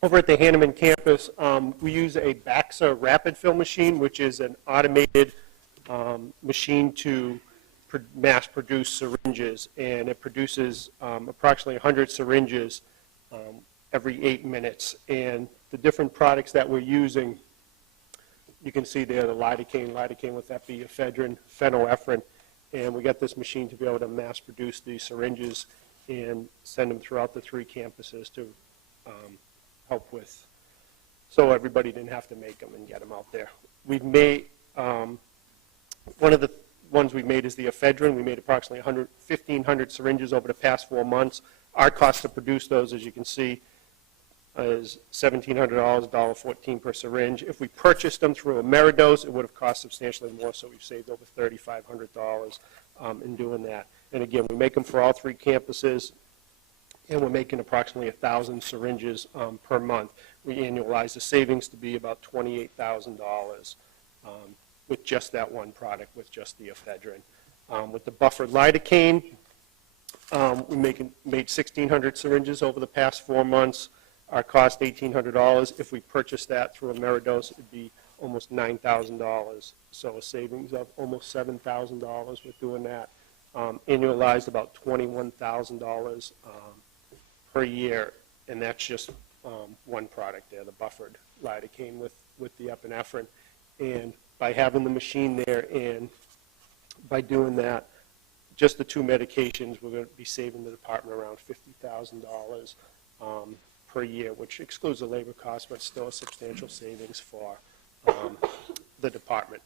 Over at the Hanneman campus, we use a Baxa rapid fill machine, which is an automated machine to mass produce syringes, and it produces approximately 100 syringes every 8 minutes. And the different products that we're using, you can see there the lidocaine with ephedrine, phenylephrine, and we got this machine to be able to mass produce these syringes and send them throughout the 3 campuses to help with, so everybody didn't have to make them and get them out there. We've made, one of the ones we made is the ephedrine. We made approximately 1,500 syringes over the past 4 months. Our cost to produce those, as you can see, is $1,700, $1.14 per syringe. If we purchased them through Ameridose, it would have cost substantially more, so we've saved over $3,500 in doing that. And again, we make them for all 3 campuses, and we're making approximately 1,000 syringes per month. We annualize the savings to be about $28,000 with just that one product, with just the ephedrine. With the buffered lidocaine, we made 1,600 syringes over the past 4 months. Our cost $1,800. If we purchased that through Ameridose, it would be almost $9,000. So a savings of almost $7,000 with doing that. Annualized about $21,000 per year, and that's just one product there, the buffered lidocaine with the epinephrine. And by having the machine there and by doing that, just the 2 medications, we're going to be saving the department around $50,000 per year, which excludes the labor costs, but still a substantial savings for the department.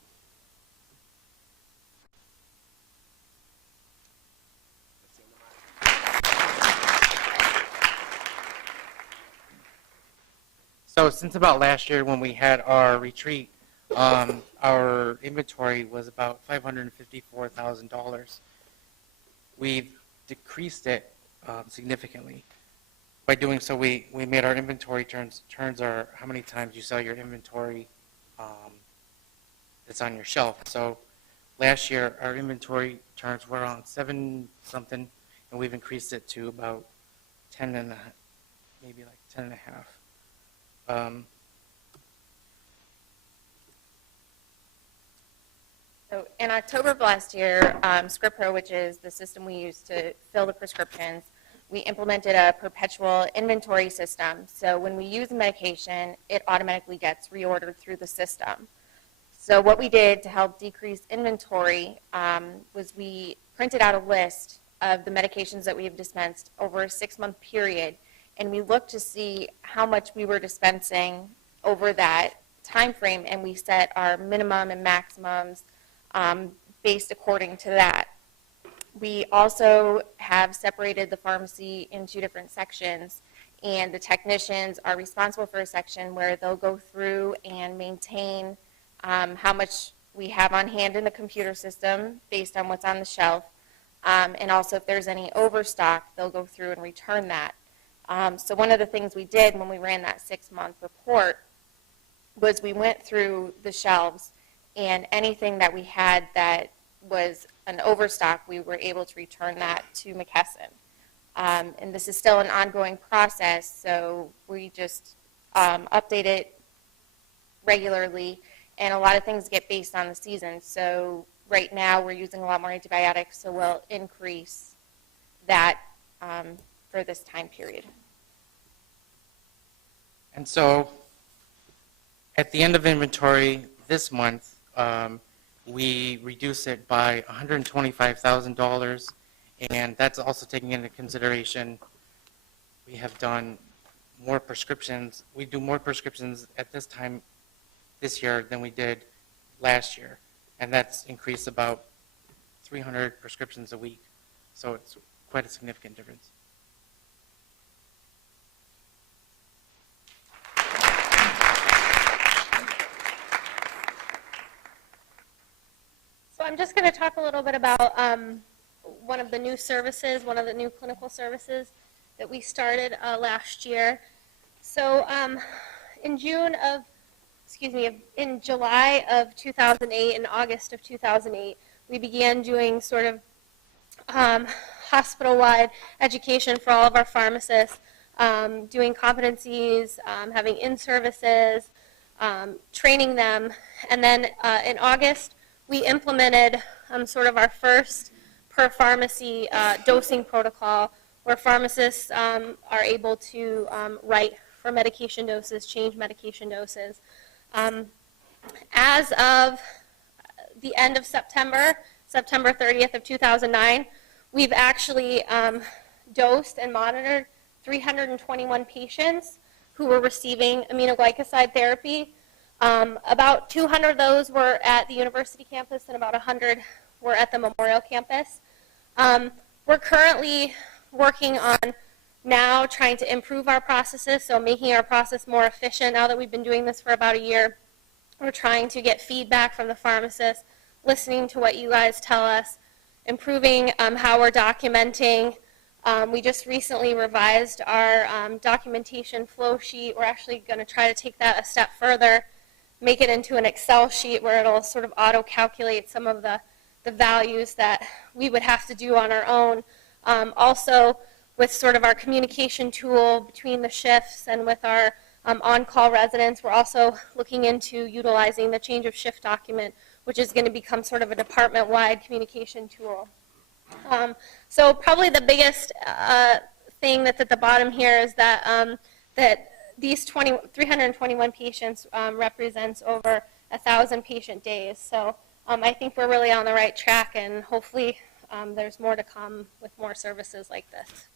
So since about last year when we had our retreat, our inventory was about $554,000. We've decreased it significantly. By doing so, we made our inventory turns are how many times you sell your inventory that's on your shelf. So last year, our inventory turns were around 7 something, and we've increased it to about 10 and a, maybe like 10 and a half. So in October of last year, ScriptPro, which is the system we use to fill the prescriptions, we implemented a perpetual inventory system. So when we use a medication, it automatically gets reordered through the system. So what we did to help decrease inventory was we printed out a list of the medications that we have dispensed over a 6-month period, and we looked to see how much we were dispensing over that time frame, and we set our minimum and maximums based according to that. We also have separated the pharmacy into different sections, and the technicians are responsible for a section where they'll go through and maintain how much we have on hand in the computer system based on what's on the shelf, and also if there's any overstock, they'll go through and return that. So one of the things we did when we ran that 6-month report was we went through the shelves, and anything that we had that was an overstock, we were able to return that to McKesson. And this is still an ongoing process, so we just update it regularly, and a lot of things get based on the season. So right now we're using a lot more antibiotics, so we'll increase that for this time period. And so at the end of inventory this month, we reduce it by $125,000, and that's also taking into consideration we have done more prescriptions. We do more prescriptions at this time this year than we did last year, and that's increased about 300 prescriptions a week. So it's quite a significant difference. So I'm just going to talk a little bit about one of the new services, one of the new clinical services that we started last year. So in July of 2008 and August of 2008, we began doing sort of hospital-wide education for all of our pharmacists doing competencies, having in-services, training them. And then in August, we implemented sort of our first per pharmacy dosing protocol where pharmacists are able to write for medication doses, change medication doses. As of the end of September 30th of 2009, we've actually dosed and monitored 321 patients who were receiving aminoglycoside therapy. About 200 of those were at the university campus and about 100 were at the Memorial campus. We're currently working on now trying to improve our processes, so making our process more efficient now that we've been doing this for about a year. We're trying to get feedback from the pharmacists, listening to what you guys tell us, improving how we're documenting. We just recently revised our documentation flow sheet. We're actually going to try to take that a step further, make it into an Excel sheet where it'll sort of auto-calculate some of the values that we would have to do on our own. Also, with sort of our communication tool between the shifts and with our on-call residents, we're also looking into utilizing the change of shift document, which is going to become sort of a department-wide communication tool. So probably the biggest thing that's at the bottom here is that that these 321 patients represents over 1,000 patient days. So I think we're really on the right track, and hopefully there's more to come with more services like this.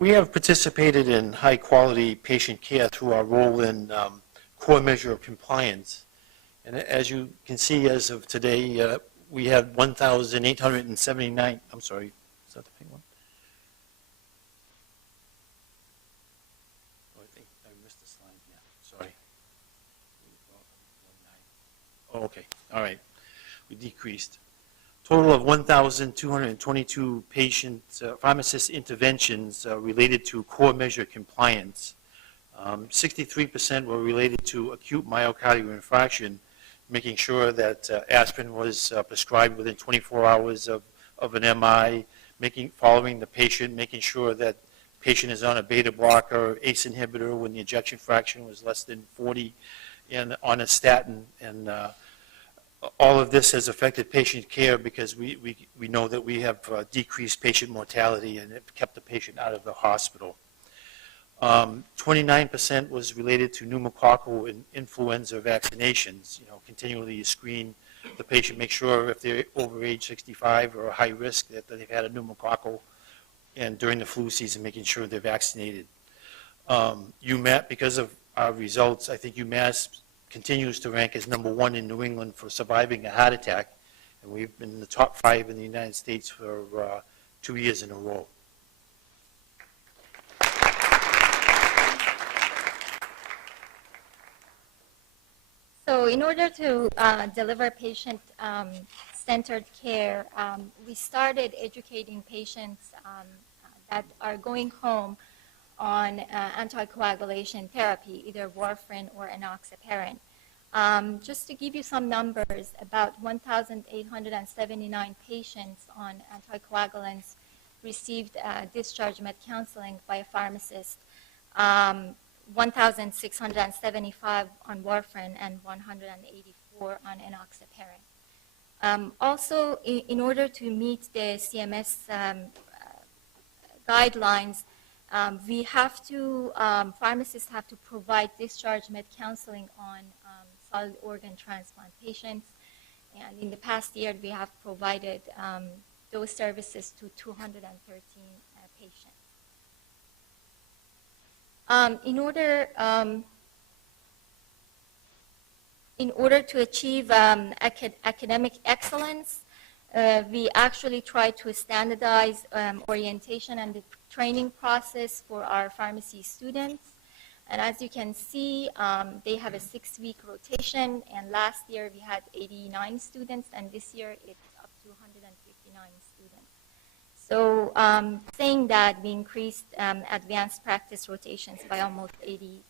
We have participated in high-quality patient care through our role in core measure of compliance. And as you can see, as of today, we had 1,879, I'm sorry, is that the pink one? Oh, I think I missed the slide, yeah, sorry. Oh, okay, all right, we decreased. Total of 1,222 patient pharmacist interventions related to core measure compliance. 63% were related to acute myocardial infarction, making sure that aspirin was prescribed within 24 hours of an MI, following the patient, making sure that patient is on a beta blocker, ACE inhibitor when the ejection fraction was less than 40, and on a statin. And all of this has affected patient care because we know that we have decreased patient mortality and it kept the patient out of the hospital. 29% was related to pneumococcal and influenza vaccinations. Continually screen the patient, make sure if they're over age 65 or high risk that they've had a pneumococcal, and during the flu season, making sure they're vaccinated. UMass, because of our results, I think UMass continues to rank as #1 in New England for surviving a heart attack, and we've been in the top 5 in the United States for 2 years in a row. So in order to deliver patient-centered care, we started educating patients that are going home on anticoagulation therapy, either warfarin or enoxaparin. Just to give you some numbers, about 1,879 patients on anticoagulants received discharge med counseling by a pharmacist, 1,675 on warfarin, and 184 on enoxaparin. Also, in order to meet the CMS guidelines, we have to, pharmacists have to provide discharge med counseling on solid organ transplant patients. And in the past year, we have provided those services to 213 patients. In order to achieve academic excellence, we actually try to standardize orientation and the training process for our pharmacy students. And as you can see, they have a 6-week rotation, and last year we had 89 students, and this year it's up to 159 students. So saying that we increased advanced practice rotations by almost 80%.